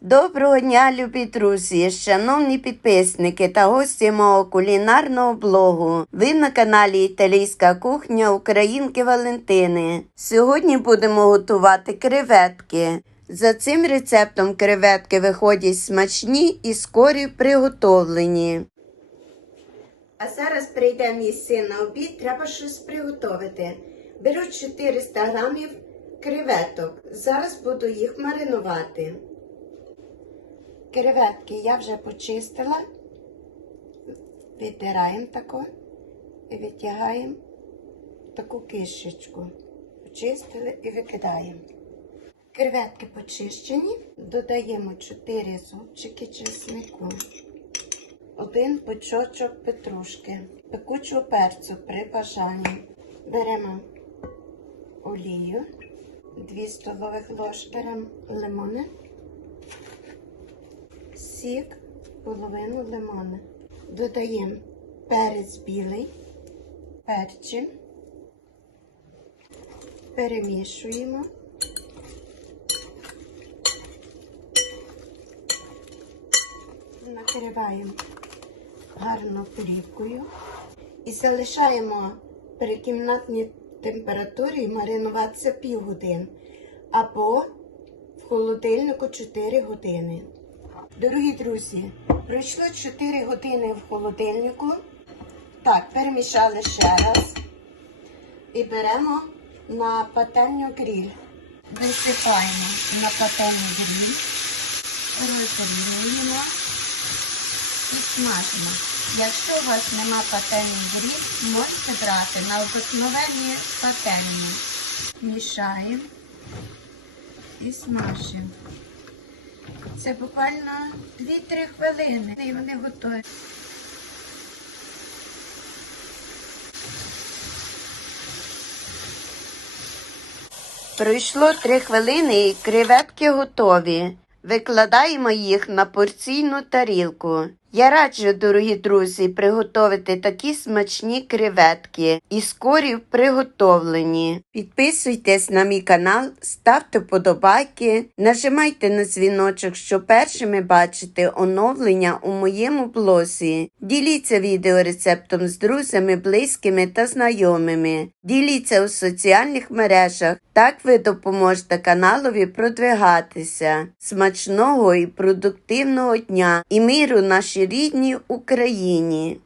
Доброго дня, любі друзі, шановні підписники та гості мого кулінарного блогу. Ви на каналі Італійська кухня Українки Валентини. Сьогодні будемо готувати креветки. За цим рецептом креветки виходять смачні і скорі приготовлені. А зараз прийдемо їсти на обід, треба щось приготувати. Беру 400 грамів креветок. Зараз буду їх маринувати. Креветки я вже почистила. Витираємо тако і витягаємо таку кишечку. Почистили і викидаємо. Креветки почищені, додаємо 4 зубчики чеснику, один пучочок петрушки, пекучого перцю при бажанні. Беремо олію, 2 столових ложки лимони сік, половину лимона. Додаємо перець білий, перчим, перемішуємо. Накриваємо гарно плівкою і залишаємо при кімнатній температурі маринуватися півгодини або в холодильнику 4 години. Дорогі друзі, пройшло 4 години в холодильнику. Так, перемішали ще раз. І беремо на пательню гріль. Висипаємо на пательню гріль, розрівнюємо і смажимо. Якщо у вас нема пательні гріль, можете брати на обикновенні пательні. Мішаємо і смажимо. Це буквально 2-3 хвилини і вони готові. Пройшло 3 хвилини і креветки готові. Викладаємо їх на порційну тарілку. Я раджу, дорогі друзі, приготувати такі смачні креветки і скорі в приготовленні. Підписуйтесь на мій канал, ставте вподобайки, нажимайте на дзвіночок, щоб першими бачити оновлення у моєму блозі. Діліться відеорецептом з друзями, близькими та знайомими. Діліться у соціальних мережах. Так ви допоможете каналові продвигатися. Смачного і продуктивного дня і миру нашій рідній Україні!